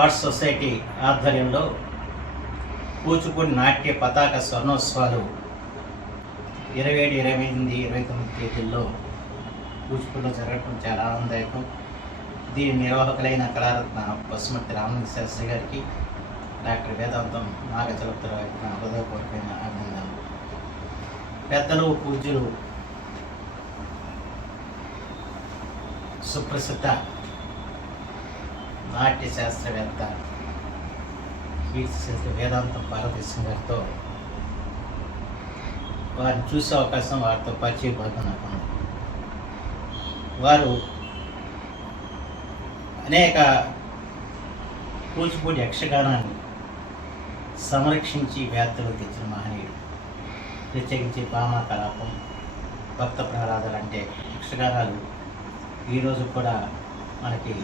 Arts society ఆధ్వర్యంలో కూచిపూడి నాట్య పతాక స్వర్ణోత్సవాలు 27, 28, 29 తేదీల్లో కూచిపూడిలో జరగడం చాలా ఆనందదాయకం. దీని నిర్వాహకులైన కళారత్న పసుమర్తి రామలింగ శాస్త్రి గారికి, డాక్టర్ వేదాంతం నాగచలపతిరావు గారికి నా హృదయపూర్వకమైన అభినందనలు. పెద్దలు పూజ్యులు సుప్రసిద్ధ నాట్య శాస్త్రవేత్త కీర్తిశేషులు వేదాంతం భారతదేశం గారితో వారిని చూసే అవకాశం, వారితో పరిచయ భాగం. వారు అనేక కూచిపూడి యక్షగానాన్ని సంరక్షించి వ్యాప్తిలో తెచ్చిన మహనీయుడు. ప్రత్యేకించి భామా కలాపం, భక్త ప్రహ్లాదాలు అంటే యక్షగానాలు ఈరోజు కూడా మనకి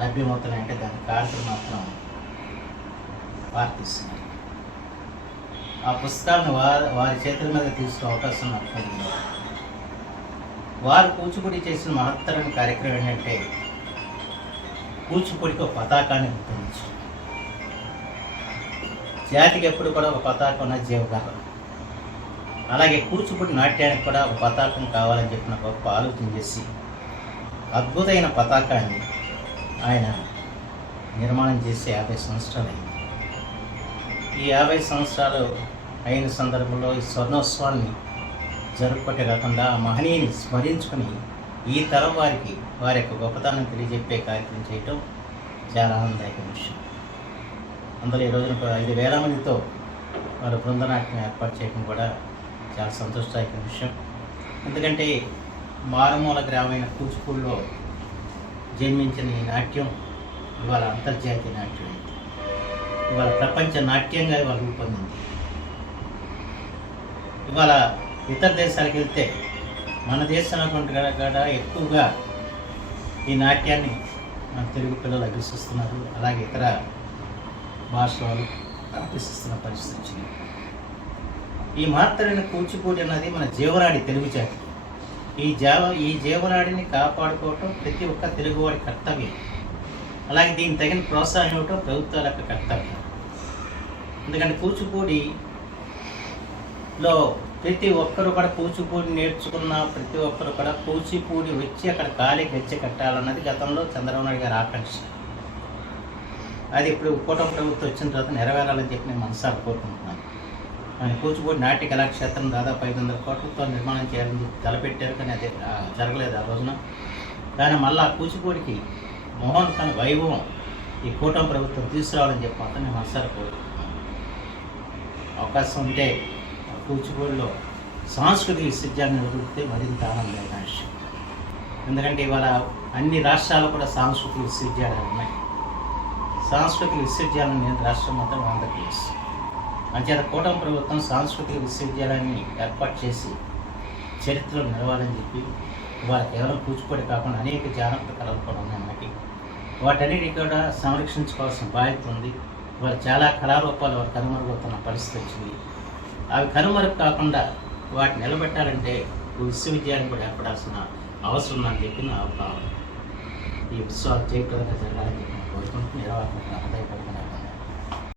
లభ్యమవుతున్నాయంటే దాని కారణం మాత్రం వార్తిస్తున్నారు. ఆ పుస్తకాలను వారి చేతుల మీద తీసుకునే అవకాశం నాకు కలిగింది. వారు కూచిపూడి చేసిన మహత్తరమైన కార్యక్రమం ఏంటంటే కూచిపూడికి ఒక పతాకాన్ని రూపొందించారు. జాతికి ఎప్పుడు కూడా ఒక పతాకం ఉన్న జీవకర్రం. అలాగే కూచిపూడి నాట్యానికి కూడా ఒక పతాకం కావాలని చెప్పిన గొప్ప ఆలోచన చేసి అద్భుతమైన పతాకాన్ని ఆయన నిర్మాణం చేసి 50 సంవత్సరాలు అయింది. ఈ 50 సంవత్సరాలు అయిన సందర్భంలో ఈ స్వర్ణోత్సవాన్ని జరుపుకోటే కాకుండా ఆ మహనీయుని స్మరించుకొని ఈ తరం వారికి వారి యొక్క గొప్పతనం తెలియజెప్పే కార్యక్రమం చేయటం చాలా ఆనందదాయకమైన విషయం. అందులో ఈ రోజున 5,000 మందితో వారు బృందనాట్యం ఏర్పాటు చేయడం కూడా చాలా సంతోషదాయకమైన విషయం. ఎందుకంటే మారుమూల గ్రామమైన కూచిపూడిలో జన్మించిన ఈ నాట్యం ఇవాళ అంతర్జాతీయ నాట్యం, ఇవాళ ప్రపంచ నాట్యంగా ఇవాళ రూపొందింది. ఇవాళ ఇతర దేశాలకు వెళ్తే మన దేశంలో కూడా ఎక్కువగా ఈ నాట్యాన్ని మన తెలుగు పిల్లలు అభ్యసిస్తున్నారు. అలాగే ఇతర భాషలు అభ్యసిస్తున్న పరిస్థితి వచ్చింది. ఈ మహత్తరమైన కూచిపూడి అన్నది మన జీవనాడి తెలుగు జాతి. ఈ జీవనాడిని కాపాడుకోవటం ప్రతి ఒక్క తెలుగువాడి కర్తవ్యం. అలాగే దీనికి తగిన ప్రోత్సాహం ఇవ్వటం ప్రభుత్వాల యొక్క కర్తవ్యం. ఎందుకంటే కూచిపూడిలో ప్రతి ఒక్కరు కూడా కూచిపూడి నేర్చుకున్న ప్రతి ఒక్కరు కూడా కూచిపూడి వచ్చి అక్కడ ఖాళీ గెచ్చ కట్టాలన్నది గతంలో చంద్రబాబు నాయుడు గారి ఆకాంక్ష. అది ఇప్పుడు కూటమి ప్రభుత్వం వచ్చిన తర్వాత నెరవేరాలని చెప్పి నేను మనసారి కోరుకుంటున్నాను. కూచిపూడి నాట్య కళాక్షేత్రం దాదాపు 500 కోట్లతో నిర్మాణం చేయాలని చెప్పి తలపెట్టారు, కానీ అది జరగలేదు ఆ రోజున. కానీ మళ్ళీ ఆ కూచిపూడికి మహోన్నత వైభవం ఈ కూటమి ప్రభుత్వం తీసుకురావాలని చెప్పి మాత్రం నేను మనసారి కోరుకుంటున్నాను. అవకాశం ఉంటే కూచిపూడిలో సాంస్కృతిక విశ్వవిద్యాలయం వదిలితే మరింత ఆనందమైన విషయం. ఎందుకంటే ఇవాళ అన్ని రాష్ట్రాలు కూడా సాంస్కృతిక విశ్వవిద్యాలయాలు ఉన్నాయి. సాంస్కృతిక విశ్వవిద్యాలయం లేని రాష్ట్రం మాత్రం ఆంధ్రప్రదేశ్. అంచేత కూటమి ప్రభుత్వం సాంస్కృతిక విశ్వవిద్యాలయాన్ని ఏర్పాటు చేసి చరిత్రలో నిలవాలని చెప్పి ఇవాళ కేవలం కూచిపూడి కాకుండా అనేక జానపద కళలు కూడా ఉన్నాయి మనకి. వాటన్నిటి కూడా సంరక్షించుకోవాల్సిన బాధ్యత ఉంది. ఇవాళ చాలా కళారూపాలు కనుమరుగవుతున్న పరిస్థితి వచ్చింది. అవి కనుమరుగు కాకుండా వాటిని నిలబెట్టాలంటే విశ్వవిద్యాలయం కూడా ఏర్పడాల్సిన అవసరం ఉందని చెప్పి నా భావన. ఈ ఉత్సవాలు జయప్రదంగా జరగాలని చెప్పి కోరుకుంటూ నిర్వాహకులకు హృదయపూర్వక